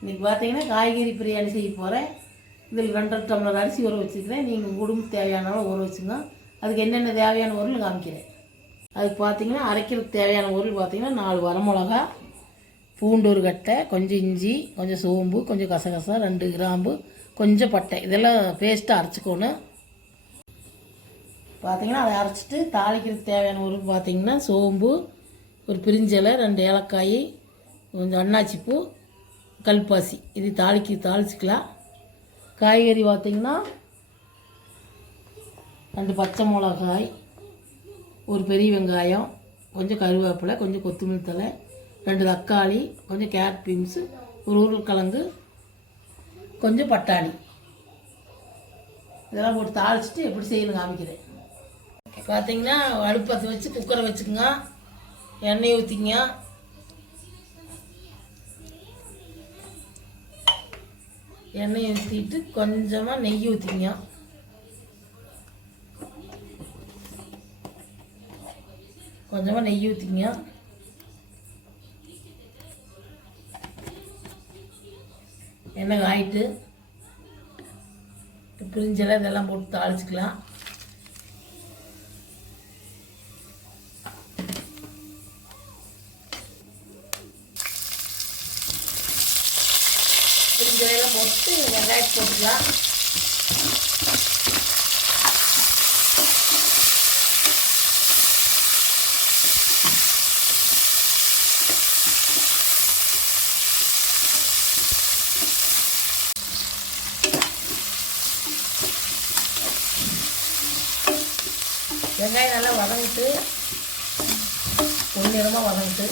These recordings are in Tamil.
இன்றைக்கி பார்த்தீங்கன்னா காய்கறி பிரியாணி செய்ய போகிறேன். இதில் 2 டம்ளர் அரிசி ஊற வச்சுக்கிறேன். நீங்கள் குடும்பம் தேவையான அளவு ஊற வச்சுங்க. அதுக்கு என்னென்ன தேவையான பொருள் காமிக்கிறேன். அதுக்கு பார்த்தீங்கன்னா அரைக்கிறதுக்கு தேவையான பொருள் பார்த்தீங்கன்னா 4 வரமிளகா, பூண்டு ஒரு கட்டை, கொஞ்சம் இஞ்சி, கொஞ்சம் சோம்பு, கொஞ்சம் கசகசா, 2 கிராம்பு, கொஞ்சம் பட்டை, இதெல்லாம் பேஸ்ட்டாக அரைச்சிக்கணும். பார்த்தீங்கன்னா அதை அரைச்சிட்டு தாளிக்கிறதுக்கு தேவையான பொருள் பார்த்தீங்கன்னா சோம்பு, ஒரு பிரிஞ்சலை, 2 ஏலக்காய், கொஞ்சம் அன்னாச்சிப்பூ, கல்பாசி, இது தாளிச்சிக்கலாம். காய்கறி பார்த்திங்கன்னா 2 பச்சை மிளகாய், ஒரு பெரிய வெங்காயம், கொஞ்சம் கருவேப்பிலை, கொஞ்சம் கொத்தமல்லி தழை, 2 தக்காளி, கொஞ்சம் கேரட் பீன்ஸு, ஒரு உருளைக்கிழங்கு, கொஞ்சம் பட்டாணி, இதெல்லாம் போட்டு தாளிச்சிட்டு எப்படி செய்யணும் காமிக்கிறேன். பார்த்தீங்கன்னா அடுப்பத்தை வச்சு குக்கரை வச்சுக்கோங்க. எண்ணெய் ஊற்றிங்க. எண்ணெய் ஊற்றிட்டு கொஞ்சமாக நெய் ஊற்றிங்க. கொஞ்சமாக நெய் ஊற்றிங்க. எண்ணெய் காயிட்டு பிரிஞ்சலை இதெல்லாம் போட்டு தாளிச்சிக்கலாம். பிரிஞ்சலையெல்லாம் போட்டு வெங்காயத்தை போட்டுக்கலாம். வெங்காயம் நல்லா வதங்கிட்டு பொன்னிறமாக வதங்கிட்டு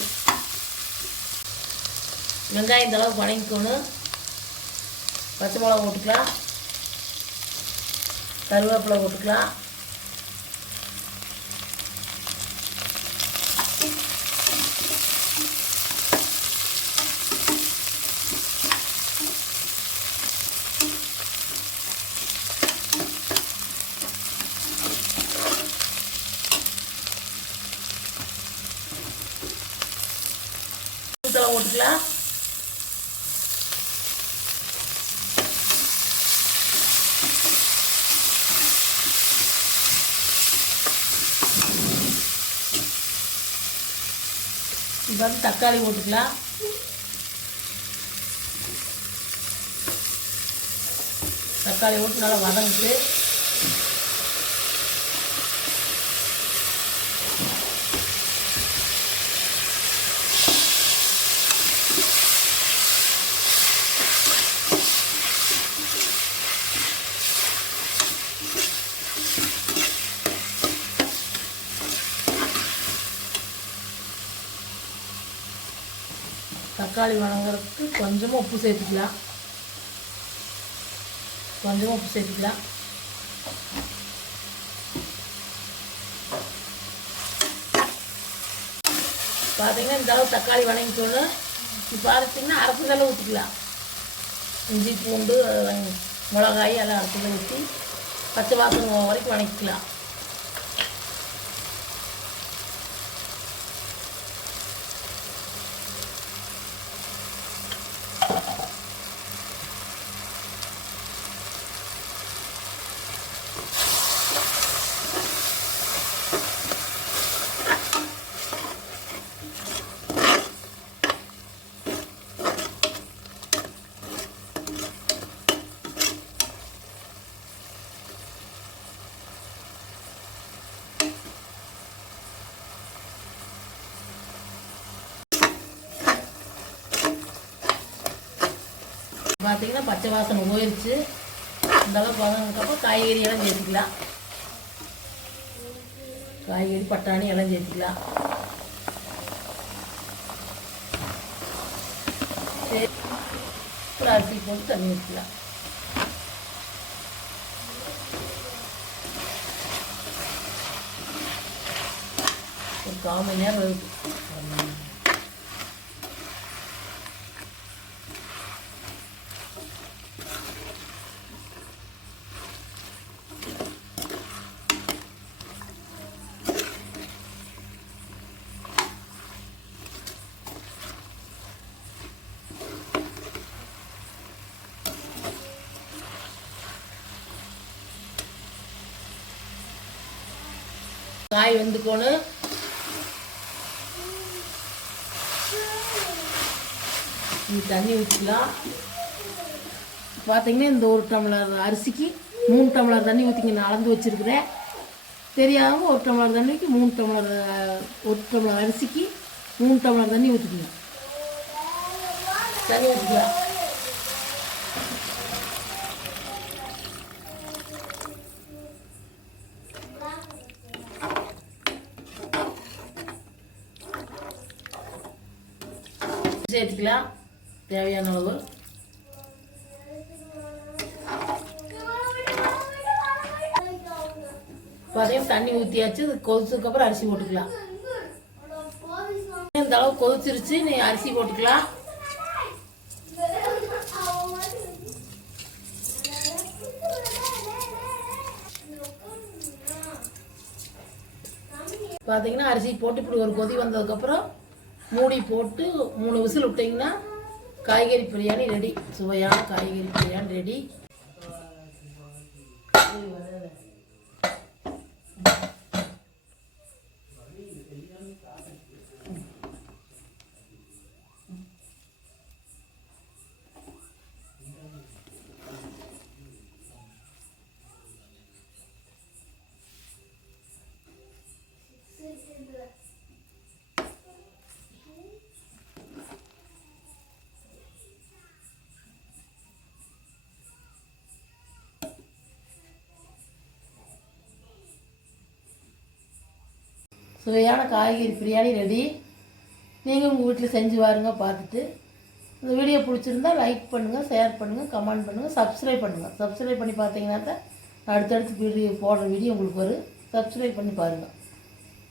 வெங்காயம் இந்த அளவுக்கு வதங்கிக்கணும். பச்சை மிளகா போட்டுக்கலாம். கருவேப்பிலை போட்டுக்கலாம். போட்டுக்கலாம். இப்போ வந்து தக்காளி போட்டுக்கலாம். தக்காளி போட்டு நல்லா வதங்கிட்டு தக்காளி வதங்கிறதுக்கு கொஞ்சமாக உப்பு சேர்த்துக்கலாம். பார்த்தீங்கன்னா இந்த அளவு தக்காளி வதங்கிக்கணும். இப்போ அரைச்சிங்கன்னா அரைச்சதெல்லாம் ஊற்றிக்கலாம். இஞ்சி பூண்டு மிளகாய் எல்லாம் அரைச்சதை ஊற்றி பச்சை வாசனை வரைக்கும் வதக்கிக்கலாம். பார்த்தீங்கன்னா பச்சை வாசனை போயிடுச்சு. இந்த அளவுக்கு வதங்கினதுக்கப்புறம் காய்கறி எல்லாம் சேர்த்துக்கலாம். காய்கறி பட்டாணி எல்லாம் சேர்த்துக்கலாம். சரி, அரிசி போட்டு தண்ணி ஊற்றிக்கலாம். ஒரு 1/4 மணி நேரம் வருது. காய் வெந்துக்கணும். தண்ணி ஊற்றிக்கலாம். பார்த்தீங்கன்னா இந்த 1 டம்ளர் அரிசிக்கு 3 டம்ளர் தண்ணி ஊற்றிங்க. நான் அளந்து வச்சுருக்கிறேன். தெரியாமல் 1 டம்ளர் தண்ணிக்கு 3 டம்ளர், 1 டம்ளர் அரிசிக்கு 3 டம்ளர் தண்ணி ஊற்றிக்கணும். தண்ணி ஊற்றிக்கலாம். சேர்த்துக்கலாம் தேவையான அளவு. பார்த்தீங்கன்னா தண்ணி ஊற்றியாச்சு. கொதிச்சதுக்கப்புறம் அரிசி போட்டுக்கலாம். இந்த அளவு கொதிச்சிருச்சு. நீ அரிசி போட்டுக்கலாம். பார்த்தீங்கன்னா அரிசி போட்டு இப்படி ஒரு கொதி வந்ததுக்கப்புறம் மூடி போட்டு 3 விசில் விட்டிங்கன்னா காய்கறி பிரியாணி ரெடி. சுவையான காய்கறி பிரியாணி ரெடி. சுவையான காய்கறி பிரியாணி ரெடி. நீங்கள் உங்கள் வீட்டில் செஞ்சு பாருங்க. பார்த்துட்டு இந்த வீடியோ பிடிச்சிருந்தா லைக் பண்ணுங்கள், ஷேர் பண்ணுங்கள், கமெண்ட் பண்ணுங்கள், சப்ஸ்கிரைப் பண்ணுங்கள். சப்ஸ்கிரைப் பண்ணி பார்த்தீங்கன்னா தான் அடுத்தடுத்து வீடியோ போடுற வீடியோ உங்களுக்கு வரும். சப்ஸ்கிரைப் பண்ணி பாருங்கள்.